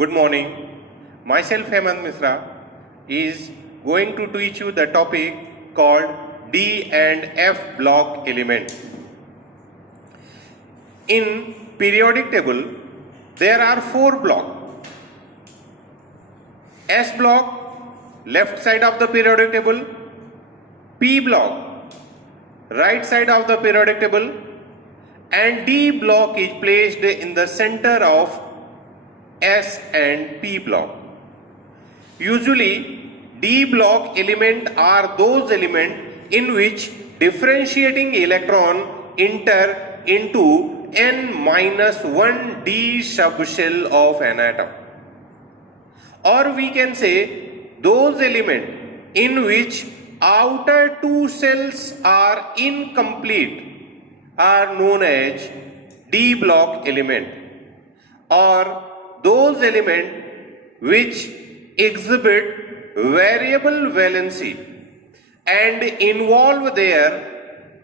Good morning. Myself Hemant Misra is going to teach you the topic called D and F block element. In periodic table there are 4 blocks. S block, left side of the periodic table, P block, right side of the periodic table, and D block is placed in the center of S and P block. Usually D block element are those elements in which differentiating electron enter into n-1 d subshell of an atom. Or we can say those elements in which outer 2 cells are incomplete are known as D block element, or those elements which exhibit variable valency and involve their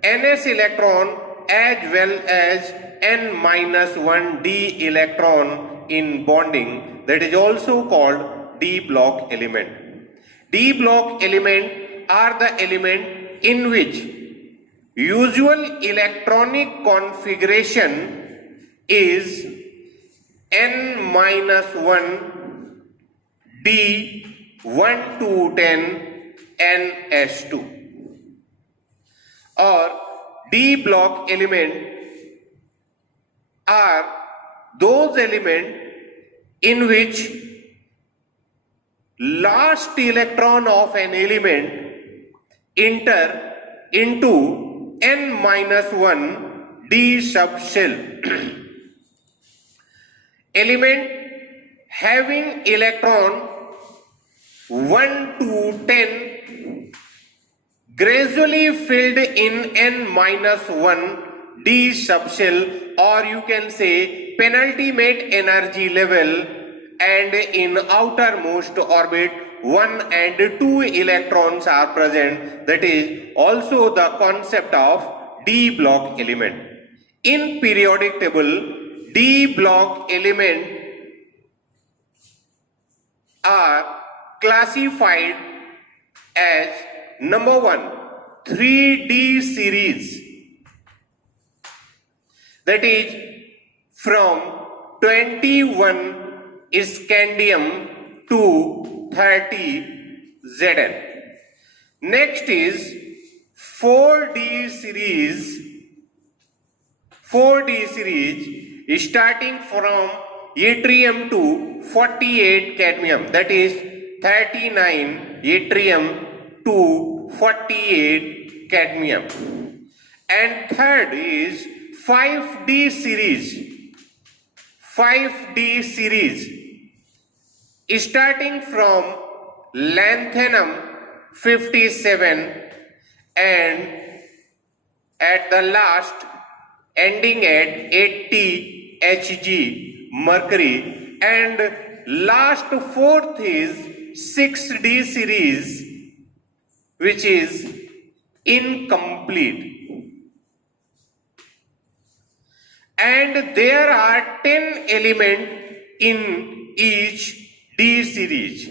ns electron as well as n-1 d electron in bonding, that is also called D block element. D block element are the element in which usual electronic configuration is n-1 d 1 to 10 ns2, or D block element are those elements in which last electron of an element enter into n-1 d subshell. Element having electron 1 to 10 gradually filled in n-1 d subshell, or you can say penultimate energy level, and in outermost orbit 1 and 2 electrons are present. That is also the concept of D block element. In periodic table, D block element are classified as number 1, 3D series, that is from 21 scandium to 30 Zn. Next is 4D series starting from yttrium to 48 cadmium, that is 39 yttrium to 48 cadmium. And third is 5D series starting from lanthanum 57 and at the last ending at 80 Hg mercury, and last fourth is 6D series, which is incomplete. And there are 10 elements in each D series.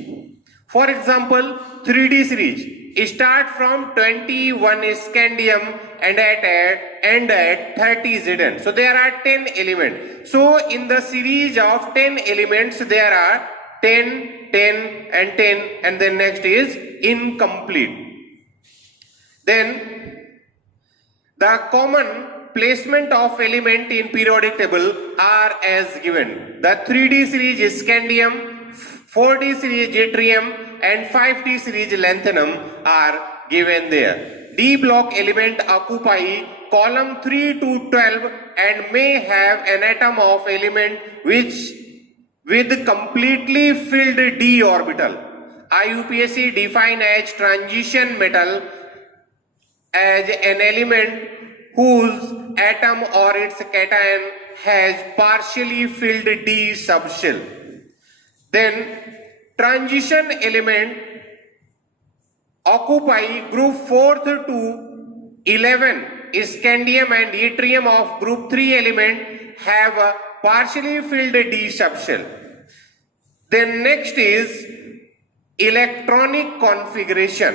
For example, 3D series start from 21 scandium and end at 30 Zn. So there are 10 elements. So in the series of 10 elements there are 10, 10 and 10, and then next is incomplete. Then the common placement of element in periodic table are as given. The 3D series is scandium, 4D series yttrium, and 5D series lanthanum are given there. D block element occupy column 3 to 12 and may have an atom of element which with completely filled d orbital. IUPAC define as transition metal as an element whose atom or its cation has partially filled d subshell. Then transition element occupy group 4th to 11 scandium and yttrium of group 3 element have a partially filled d subshell. Then next is electronic configuration.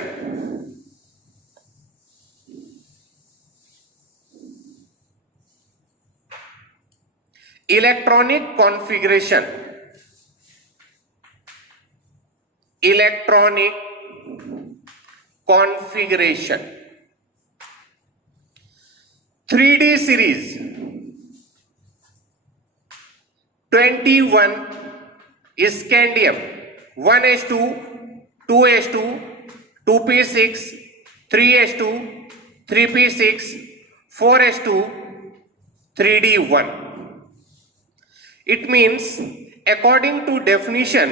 Electronic configuration. Electronic configuration. 3D series. 21 scandium, 1s2, 2s2, 2p6, 3s2, 3p6, 4s2, 3d1. It means, according to definition,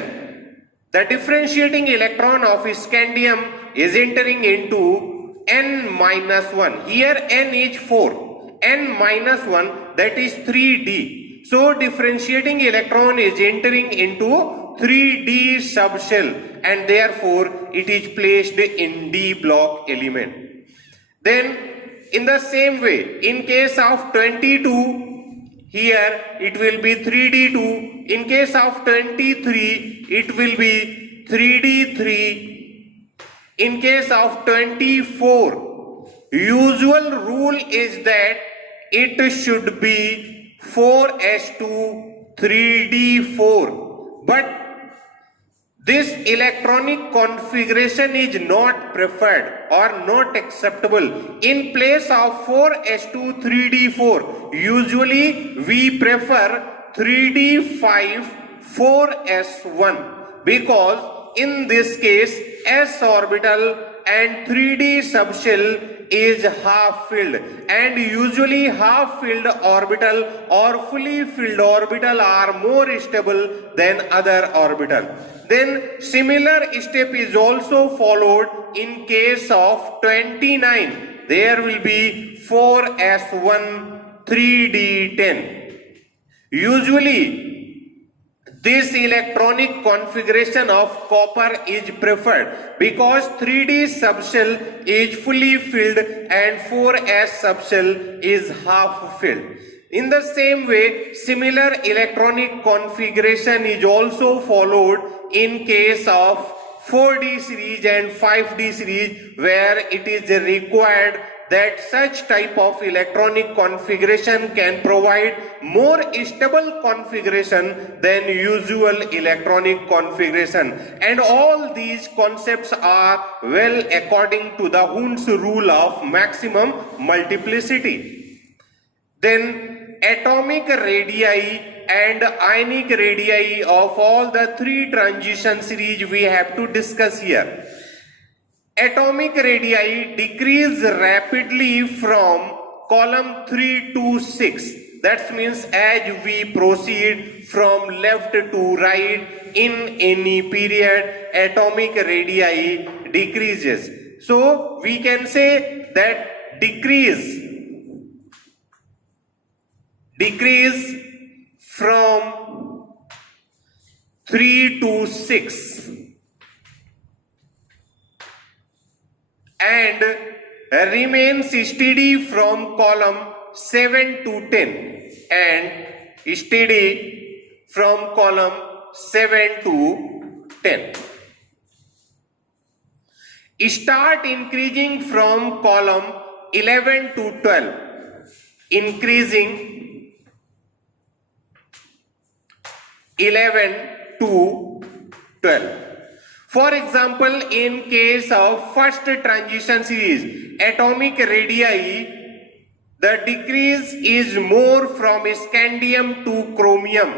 the differentiating electron of scandium is entering into n-1. Here n is 4, n-1, that is 3d. So differentiating electron is entering into 3d subshell, and therefore it is placed in d block element. Then in the same way, in case of 22, here it will be 3d2. In case of 23, it will be 3d3. In case of 24, usual rule is that it should be 4s2, 3d4. But this electronic configuration is not preferred or not acceptable. In place of 4s2, 3d4, usually we prefer 3d5, 4s1, because in this case s orbital and 3d subshell is half filled, and usually half filled orbital or fully filled orbital are more stable than other orbital. Then similar step is also followed in case of 29. There will be 4s1, 3d10. Usually this electronic configuration of copper is preferred because 3d subshell is fully filled and 4s subshell is half filled. In the same way, similar electronic configuration is also followed in case of 4d series and 5d series, where it is required that such type of electronic configuration can provide more stable configuration than usual electronic configuration. And all these concepts are well according to the Hund's rule of maximum multiplicity. Then atomic radii and ionic radii of all the three transition series we have to discuss here. Atomic radii decrease rapidly from column 3 to 6. That means as we proceed from left to right in any period, atomic radii decreases. So we can say that decrease from 3 to 6 and remains steady from column 7 to 10 and steady from column 7 to 10. Start increasing from column 11 to 12, increasing 11 to 12. For example, in case of first transition series, atomic radii, the decrease is more from scandium to chromium,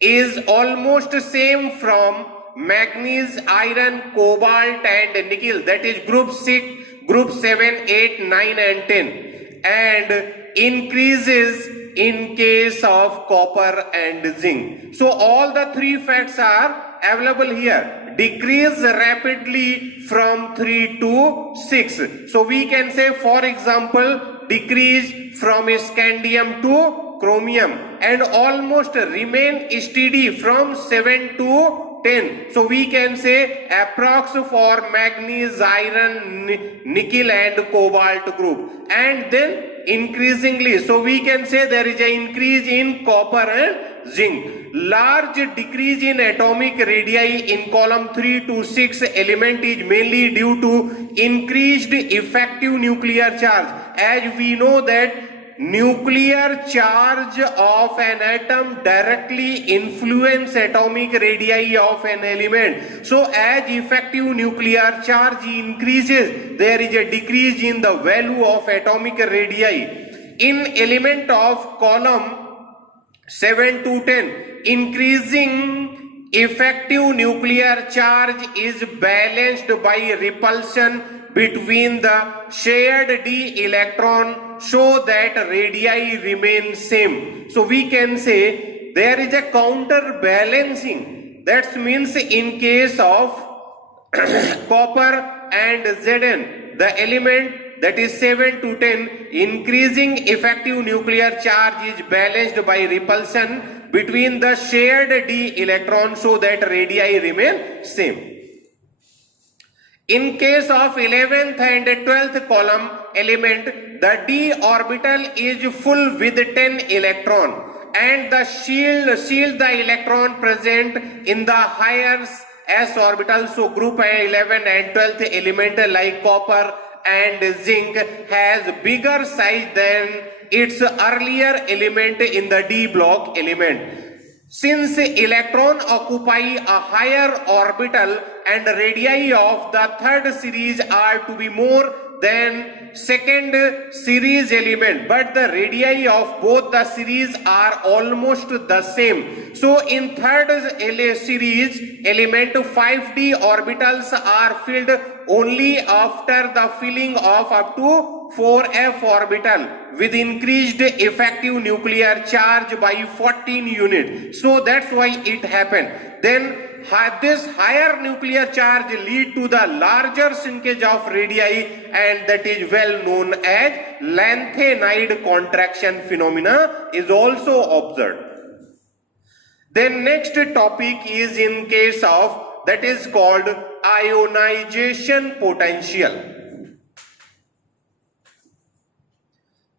is almost same from manganese, iron, cobalt and nickel, that is group 6, group 7, 8, 9 and 10, and increases in case of copper and zinc. So all the three facts are available here. Decrease rapidly from 3 to 6. So we can say, for example, decrease from scandium to chromium and almost remain steady from 7 to 10. So we can say approx for manganese, iron, nickel and cobalt group, and then increasingly. So we can say there is an increase in copper and zinc. Large decrease in atomic radii in column 3 to 6 element is mainly due to increased effective nuclear charge. As we know that nuclear charge of an atom directly influence atomic radii of an element. So as effective nuclear charge increases, there is a decrease in the value of atomic radii. In element of column 7 to 10, increasing effective nuclear charge is balanced by repulsion between the shared d electron, so that radii remain same. So we can say there is a counterbalancing. That means in case of copper and Zn, the element that is 7 to 10, increasing effective nuclear charge is balanced by repulsion between the shared d electron, so that radii remain same. In case of 11th and 12th column element, the d orbital is full with 10 electron, and the shield the electron present in the higher s orbital. So group 11 and 12th element like copper and zinc has bigger size than its earlier element in the d block element. Since electron occupy a higher orbital and radii of the third series are to be more than second series element, but the radii of both the series are almost the same. So in third series element, 5d orbitals are filled only after the filling of up to 4f orbital with increased effective nuclear charge by 14 units. So that's why it happened. Then this higher nuclear charge lead to the larger shrinkage of radii, and that is well known as lanthanide contraction phenomena is also observed. Then next topic is in case of, that is called ionization potential.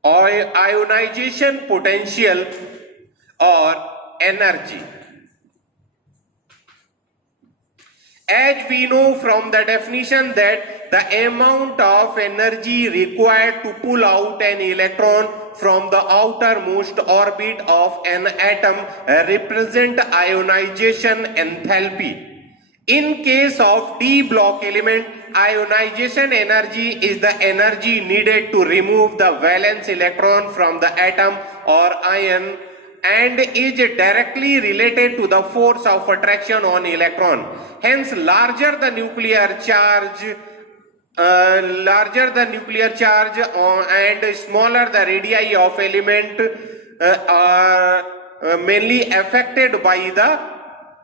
Ionization potential or energy. As we know from the definition that the amount of energy required to pull out an electron from the outermost orbit of an atom represent ionization enthalpy. In case of d block element, ionization energy is the energy needed to remove the valence electron from the atom or ion, and is directly related to the force of attraction on electron. Hence, larger the nuclear charge and smaller the radii of element are mainly affected by the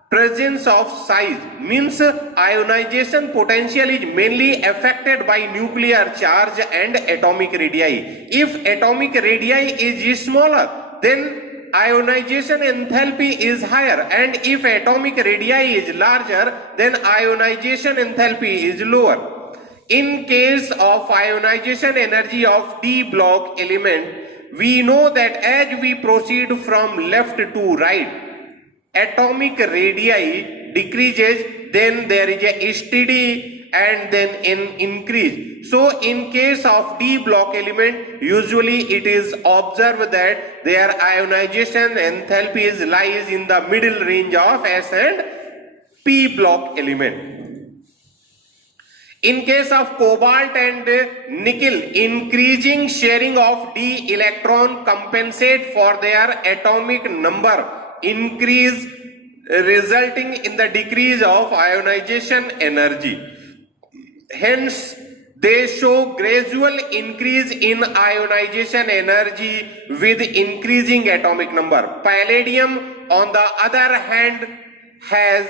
presence of size. Means ionization potential is mainly affected by nuclear charge and atomic radii. If atomic radii is smaller, then ionization enthalpy is higher, and if atomic radii is larger, then ionization enthalpy is lower. In case of ionization energy of d block element, we know that as we proceed from left to right, atomic radii decreases, then there is a steady and then an increase. So in case of d block element, usually it is observed that their ionization enthalpy lies in the middle range of s and p block element. In case of cobalt and nickel, increasing sharing of d electron compensate for their atomic number increase, resulting in the decrease of ionization energy. Hence, they show gradual increase in ionization energy with increasing atomic number. Palladium, on the other hand, has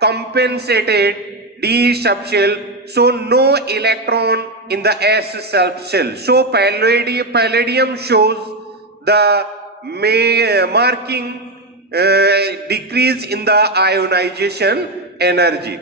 compensated d subshell, so no electron in the s subshell. So palladium shows the marking decrease in the ionization energy.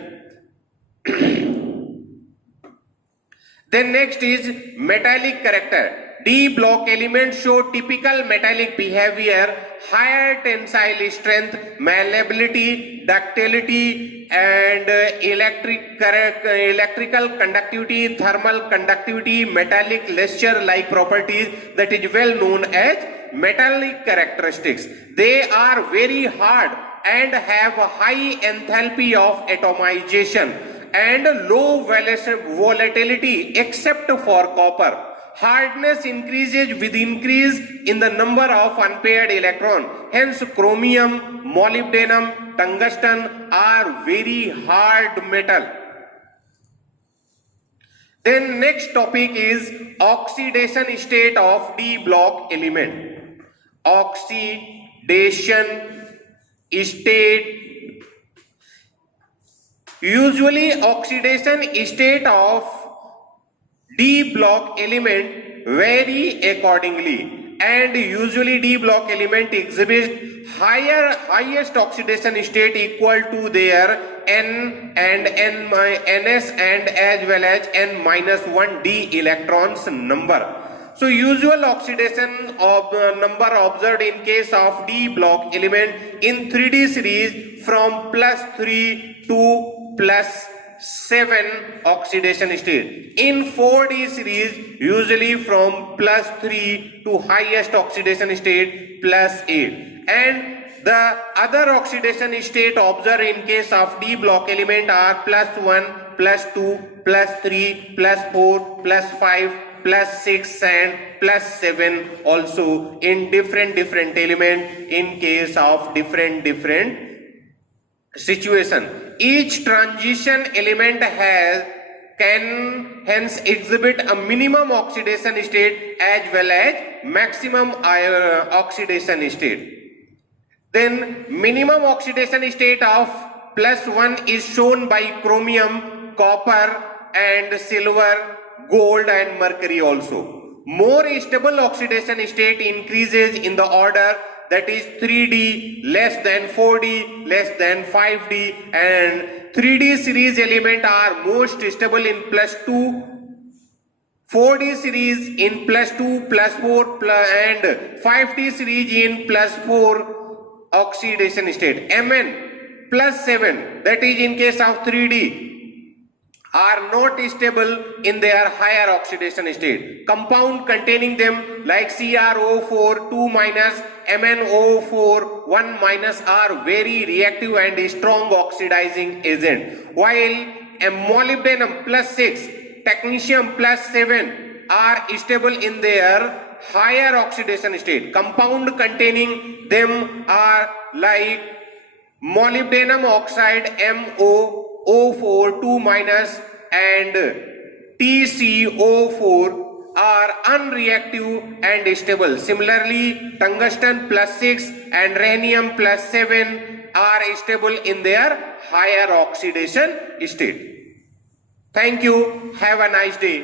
Then next is metallic character. D block elements show typical metallic behavior, higher tensile strength, malleability, ductility, and electrical conductivity, thermal conductivity, metallic luster-like properties that is well known as metallic characteristics. They are very hard and have a high enthalpy of atomization and low volatility except for copper. Hardness increases with increase in the number of unpaired electrons. Hence, chromium, molybdenum, tungsten are very hard metal. Then next topic is oxidation state of D block element. Oxidation state. Usually oxidation state of D block element vary accordingly, and usually D block element exhibit highest oxidation state equal to their N and Ns and as well as N-1 D electrons number. So usual oxidation of number observed in case of D block element in 3D series from +3 to +7 oxidation state. In 4D series usually from +3 to highest oxidation state +8. And the other oxidation state observed in case of D block element are +1, +2, +3, +4, +5, +6 and +7 also in different element in case of different situation. Each transition element can hence exhibit a minimum oxidation state as well as maximum oxidation state. Then minimum oxidation state of +1 is shown by chromium, copper and silver, gold and mercury also. More stable oxidation state increases in the order, that is 3D less than 4D less than 5D, and 3D series element are most stable in +2, 4D series in +2, +4 and 5D series in +4 oxidation state. Mn +7, that is in case of 3D, are not stable in their higher oxidation state. Compound containing them like CrO4 2-, MnO4 1- are very reactive and strong oxidizing agent, while molybdenum +6, technetium +7 are stable in their higher oxidation state. Compound containing them are like molybdenum oxide MoO4 2- and TCO4 are unreactive and stable. Similarly, tungsten +6 and rhenium +7 are stable in their higher oxidation state. Thank you. Have a nice day.